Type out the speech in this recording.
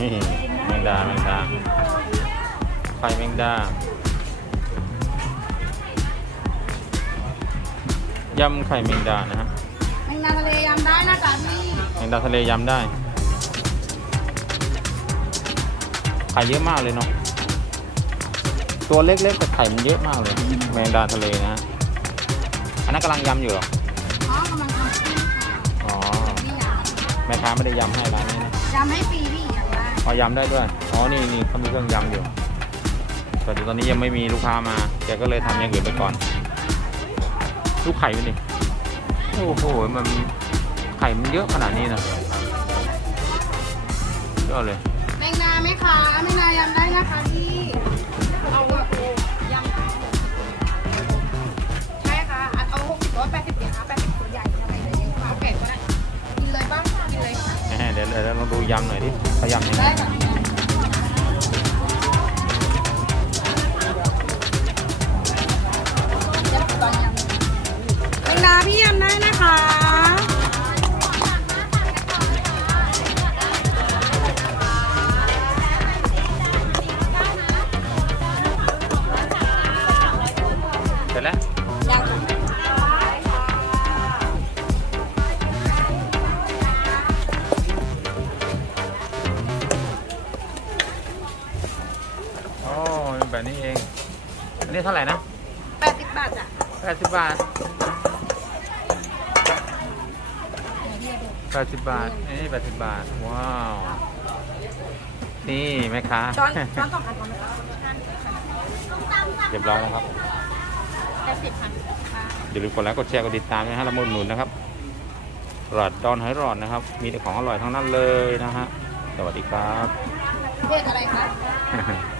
นี่แมงดาแมงดาไข่แมงดายำไข่แมงดานะฮะแมงดาทะเลยำได้นะจ๊ะพี่แมงดาทะเลยำได้ไข่เยอะมากเลยเนาะตัวเล็กๆแต่ไข่มันเยอะมากเลย แมงดาทะเลนะฮะอันนั้นกำลังยำอยู่เหรออ๋อกำลังทำขึ้นค่ะอ๋อพี่ยแม่ค้าไม่ได้ยำให้ร้านนี้นะำยำให้ฟรีพี่ยำได้ อ๋อยำได้ด้วย อ๋อ นี่นี่เขามีเครื่องยำอยู่ แต่ตอนนี้ยังไม่มีลูกค้ามา แกก็เลยทำอย่างอื่นไปก่อน ลูกไข่มันดิโอ้โห มันไข่มันเยอะขนาดนี้นะเยอะเลย แมงดาไหมคะแมงดายำได้นะคะพี่ เดี๋ยวเดี๋ยวลองดูยำหน่อยดิเขายำยังไงได้ค่ะยำตอนยำแมงดาพี่ยำได้นะคะเสร็จแล้วยัง แบบนี้เอง อันนี้เท่าไหร่นะ แปดสิบบาทจ้ะแปดสิบบาทแปดสิบบาทเอ้แปดสิบบาท ว้าว นี่แม่ค้าช้อนช้อนสองอันพอไหมคะเรียบร้อยแล้วครับแปดสิบค่ะอย่าลืมกดไลค์กดแชร์กดติดตามนะฮะและมุดหนุนนะครับหลอดดอนหอยหลอดนะครับ มีแต่ของอร่อยทั้งนั้นเลยนะฮะ สวัสดีครับเพศอะไรคะ